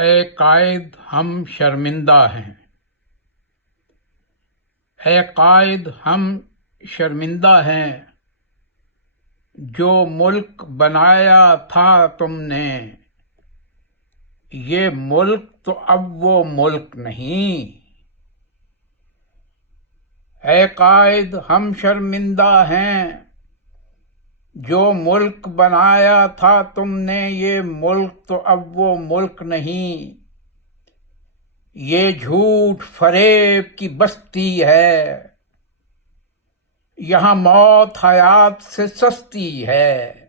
اے قائد ہم شرمندہ ہیں۔ اے قائد ہم شرمندہ ہیں، جو ملک بنایا تھا تم نے، یہ ملک تو اب وہ ملک نہیں۔ اے قائد ہم شرمندہ ہیں، جو ملک بنایا تھا تم نے، یہ ملک تو اب وہ ملک نہیں۔ یہ جھوٹ فریب کی بستی ہے، یہاں موت حیات سے سستی ہے۔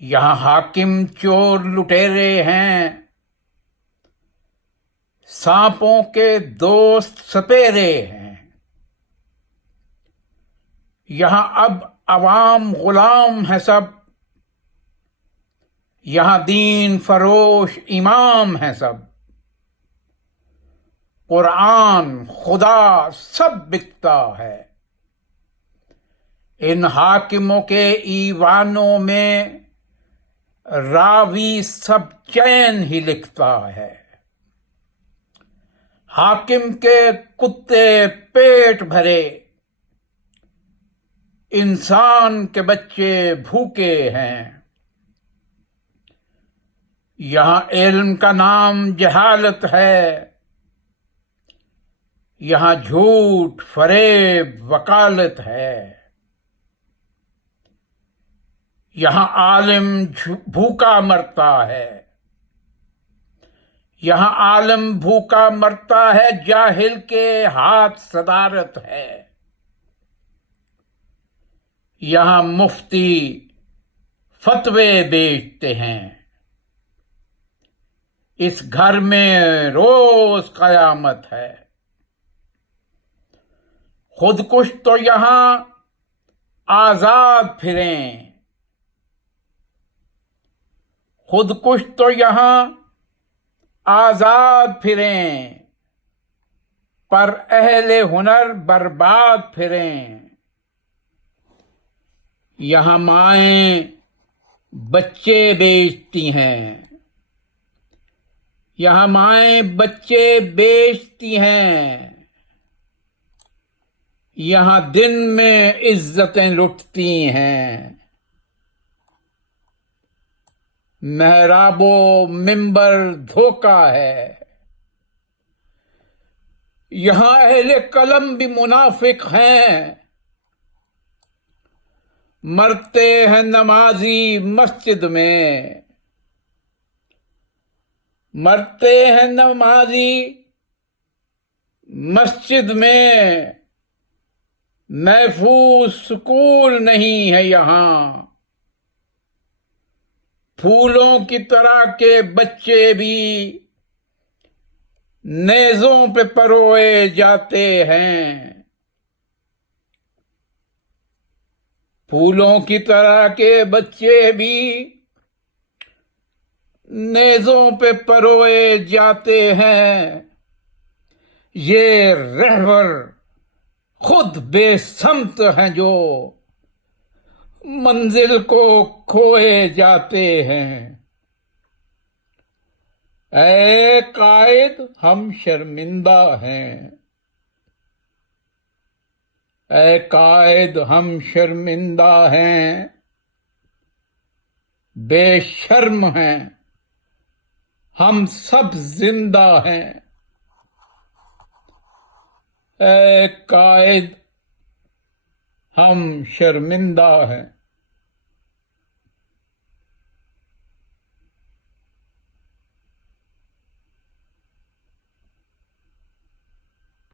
یہاں حاکم چور لٹیرے ہیں، سانپوں کے دوست سپیرے ہیں۔ یہاں اب عوام غلام ہے سب، یہاں دین فروش امام ہے سب۔ قرآن خدا سب بکتا ہے، ان حاکموں کے ایوانوں میں راوی سب چین ہی لکھتا ہے۔ حاکم کے کتے پیٹ بھرے، انسان کے بچے بھوکے ہیں۔ یہاں علم کا نام جہالت ہے، یہاں جھوٹ فریب وکالت ہے۔ یہاں عالم بھوکا مرتا ہے، یہاں عالم بھوکا مرتا ہے، جاہل کے ہاتھ صدارت ہے۔ یہاں مفتی فتوے بیچتے ہیں، اس گھر میں روز قیامت ہے۔ خود کش تو یہاں آزاد پھریں، خود کش تو یہاں آزاد پھریں، پر اہل ہنر برباد پھریں۔ یہاں مائیں بچے بیچتی ہیں، یہاں مائیں بچے بیچتی ہیں۔ یہاں دن میں عزتیں لٹتی ہیں، محراب و منبر دھوکہ ہے۔ یہاں اہل قلم بھی منافق ہیں، مرتے ہیں نمازی مسجد میں، مرتے ہیں نمازی مسجد میں، محفوظ سکول نہیں ہے یہاں۔ پھولوں کی طرح کے بچے بھی نیزوں پہ پروئے جاتے ہیں، پھولوں کی طرح کے بچے بھی نیزوں پہ پروئے جاتے ہیں۔ یہ رہبر خود بے سمت ہیں، جو منزل کو کھوئے جاتے ہیں۔ اے قائد ہم شرمندہ ہیں، اے قائد ہم شرمندہ ہیں، بے شرم ہیں ہم سب زندہ ہیں۔ اے قائد ہم شرمندہ ہیں۔